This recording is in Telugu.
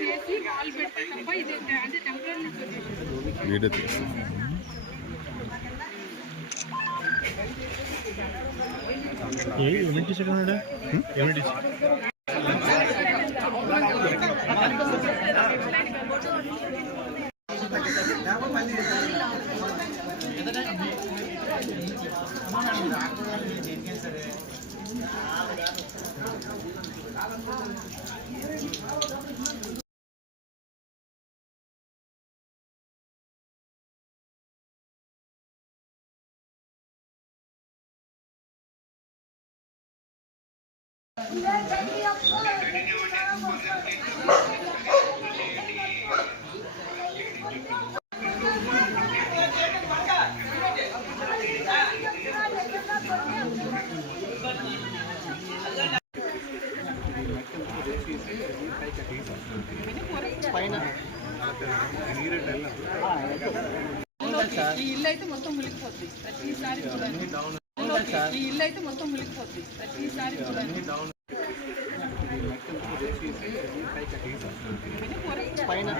తప్ప ఇది అంటే టెంపరీ సొల్యూషన్ వీడియో ఈ ఇల్లు అయితే మొత్తం మునిగిపోద్ది. ప్రతిసారి చూడండి. ఈ ఇల్లు అయితే మొత్తం మునిగిపోద్ది. ప్రతిసారి చూడండి. పైన